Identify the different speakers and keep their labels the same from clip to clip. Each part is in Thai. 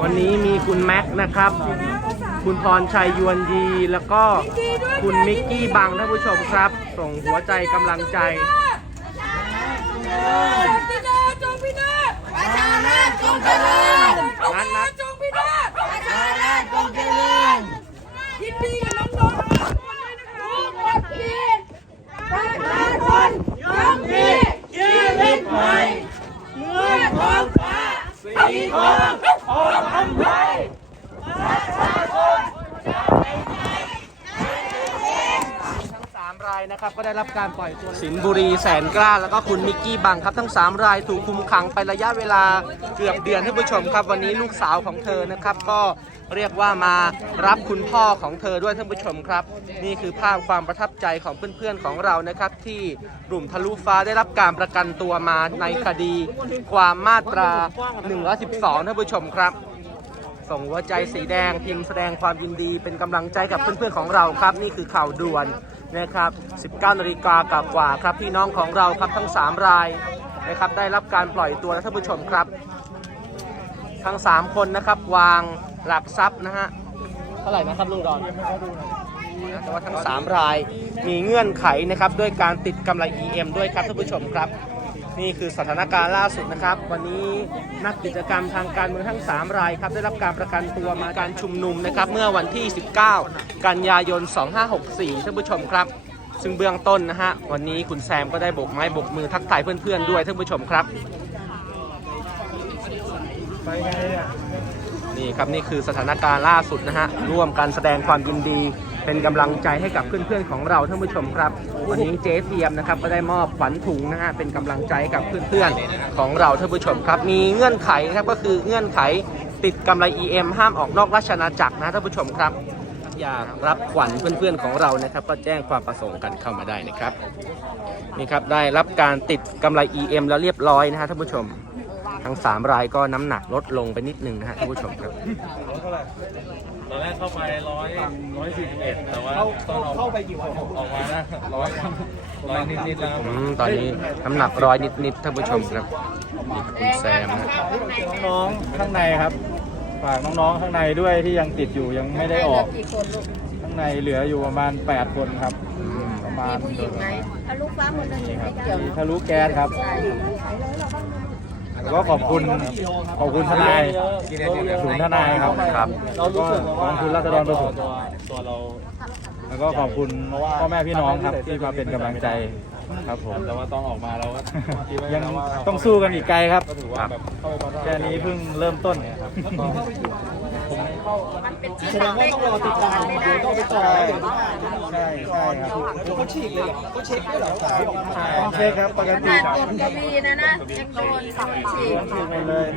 Speaker 1: วันนี้มีคุณแม็กซ์นะครับ คุณพรชัยยวนยีแล้วก็คุณมิกกี้บังท่านผู้ชมครับ ส่งหัวใจกำลังใจ
Speaker 2: พินาศจงพินาศประชาราชจงเจริญประชาราชจงพินาศประชาราชจงเจริญยินดีกับน้องๆทุกคนเลยนะคะทุกคนดีประชาชนย่อมมีชีวิตใหม่เมื่อท้องฟ้า สีทองอองอำไพ
Speaker 1: ทั้งสามรายนะครับ ก็ได้รับการปล่อยตัวสินบุรีแสนกล้า แล้วก็คุณมิกกี้บังครับทั้งสามรายถูกคุมขังไประยะเวลาเกือบเดือนท่านผู้ชมครับวันนี้ลูกสาวของเธอนะครับ ก็เรียกว่ามารับคุณพ่อของเธอด้วยท่านผู้ชมครับ นี่คือภาพความประทับใจของเพื่อนๆของเรานะครับ ที่กลุ่มทะลุฟ้าได้รับการประกันตัวมาในคดีความมาตรา 112ท่านผู้ชมครับส่งหัวใจสีแดงพิมพ์แสดงความยินดีเป็นกำลังใจกับเพื่อนๆของเราครับ นี่คือข่าวด่วน นะครับ 19นาฬิกากกว่าครับพี่น้องของเราครับทั้ง 3 รายนะครับได้รับการปล่อยตัวนะท่านผู้ชมครับ ทั้ง 3 คนนะครับวางหลักทรัพย์นะฮะเท่าไหร่นะครับลุงดอนแต่ว่าทั้ง 3 รายมีเงื่อนไขนะครับด้วยการติดกำไร EM ด้วยครับท่านผู้ชมครับ นี่คือสถานการณ์ล่าสุดนะครับ วันนี้นักกิจกรรมทางการเมืองทั้ง 3 รายครับได้รับการประกันตัวมาการชุมนุมนะครับเมื่อวันที่ 19 กันยายน 2564ท่านผู้ชมครับ ซึ่งเบื้องต้นนะฮะ วันนี้คุณแซมก็ได้โบกไม้โบกมือทักทายเพื่อนๆด้วยท่านผู้ชมครับ นี่ครับนี่คือสถานการณ์ล่าสุดนะฮะ ร่วมกันแสดงความยินดี เป็นกำลังใจให้กับเพื่อนๆของเราท่านผู้ชมครับ วันนี้เจ๊เทียมนะครับก็ได้มอบขวัญถุงนะฮะเป็นกำลังใจใกับเพื่อนๆของเราท่านผู้ชมครับ มีเงื่อนไขนะครับก็คือเงื่อนไขติดกำไร EM ห้ามออกนอกราชอาณาจักรนะท่านผู้ชมครับ อยากรับขวัญเพื่อนๆของเรานะครับ ก็แจ้งความประสงค์กันเข้ามาได้นะครับนี่ครับได้รับการติดกำไร EM แล้วเรียบร้อยนะฮะท่านผู้ชม ทั้ง 3 รายก็น้ำหนักลดลงไปนิดนึงนะฮะท่านผู้ชมครับ
Speaker 3: ตอนแรกเข้าไปร้อยร้อยสี่สิบเอ็ดแต่ว่าตอนเข้าไปกี่วันออกมานะร้อยร้อยนิดๆแล้ว
Speaker 1: อืมตอนนี้น้ำหนักร้อยนิดๆท่านผู้ชมครับนี่คุณแซมนะ
Speaker 4: น้องๆข้างในครับ ฝากน้องๆข้างในด้วยที่ยังติดอยู่ยังไม่ได้ออก
Speaker 2: กี่คนลูก
Speaker 4: ข้างในเหลืออยู่ประมาณ 8 คนครับ ประมาณ
Speaker 2: ผู้หญิงไหมทะลุฟ้าหมดเลย
Speaker 4: นี่ครับ
Speaker 2: เกี่ยว
Speaker 4: มีทะลุแก๊สครับแล้วก็ขอบคุณขอบคุณทนายศูนย์ทนายครับ
Speaker 1: ครับ
Speaker 4: แล้วก็กองทุนราษฎรประสงค์
Speaker 3: ตัวเรา
Speaker 4: แล้วก็ขอบคุณพ่อแม่พี่น้องครับที่มาเป็นกำลังใจ ครับผม
Speaker 3: แต่ว่าต้องออกมาแล้วก็คิดไว้
Speaker 4: ยัง
Speaker 3: นะว่า
Speaker 4: ต้องสู้กันอีกไกลครับ
Speaker 3: ก็ถือว่าแบบเข้าไปตอน
Speaker 4: แค่นี้เพิ่งเริ่มต้นครับ
Speaker 2: มันเป็นที่ทำให้คนติดตามต้องไปต่อ
Speaker 4: ใช่ใช่ครับ
Speaker 5: เขาฉีกเลยเหรอเขาเช็คด้วยเหรอ
Speaker 4: ต้องเช็คครับปก
Speaker 2: ข
Speaker 4: ติ
Speaker 2: นาดกดกวีนะนะยังโดนสอง
Speaker 4: ฉีกไปเลย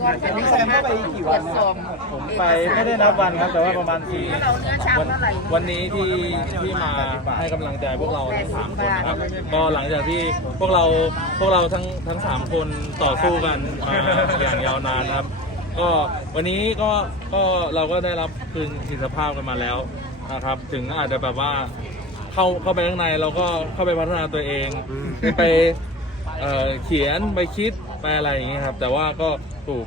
Speaker 2: ก่อนจะได้ออกมาต้องตรวจสอบ
Speaker 4: ผมไปไม่ได้นับวันครับแต่ว่าประมาณสี่
Speaker 2: ว่าเราเนื้อช้ำเท่าไหร่
Speaker 3: วันนี้ที่ที่มาให้กำลังใจพวกเราทั้งสามคนนะครับก็หลังจากที่พวกเราพวกเราทั้งทั้งสามคนต่อสู้กันมาอย่างยาวนานนะครับ ก็วันนี้ก็ก็เราก็ได้รับคืนอิสรภาพกันมาแล้วนะครับ ถึงอาจจะแบบว่าเข้าเข้าไปข้างในเราก็เข้าไปพัฒนาตัวเอง
Speaker 1: อืม
Speaker 3: ไปเอ่อเขียนไปคิดไปอะไรอย่างเงี้ยครับ แต่ว่าก็ถูก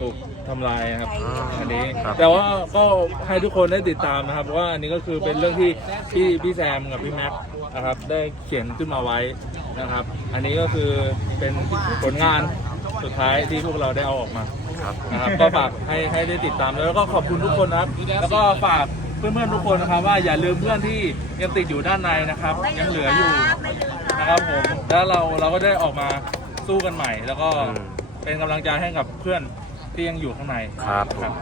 Speaker 3: ถูกทำลายครับ
Speaker 1: อ่า
Speaker 3: อันนี้
Speaker 1: ครับ
Speaker 3: แต่ว่าก็ให้ทุกคนได้ติดตามนะครับเพราะว่าอันนี้ก็คือเป็นเรื่องที่พี่พี่แซมกับพี่แม็กซ์นะครับ ได้เขียนขึ้นมาไว้นะครับ อันนี้ก็คือเป็นผลงานสุดท้ายที่พวกเราได้เอาออกมา
Speaker 1: ครับ
Speaker 3: นะครับก็ฝากให้ให้ได้ติดตามแล้วก็ขอบคุณทุกคนนะครับ แล้วก็ฝากเพื่อนๆทุกคนนะครับ ว่าอย่าลืมเพื่อนที่ยังติดอยู่ด้านในนะครับ ยังเหลืออยู่นะครับผมแล้วเราเราก็ได้ออกมาสู้กันใหม่ แล้วก็
Speaker 1: อืม
Speaker 3: เป็นกำลังใจให้กับเพื่อนที่ยังอยู่ข้างใน
Speaker 1: ครับผม
Speaker 3: ครับ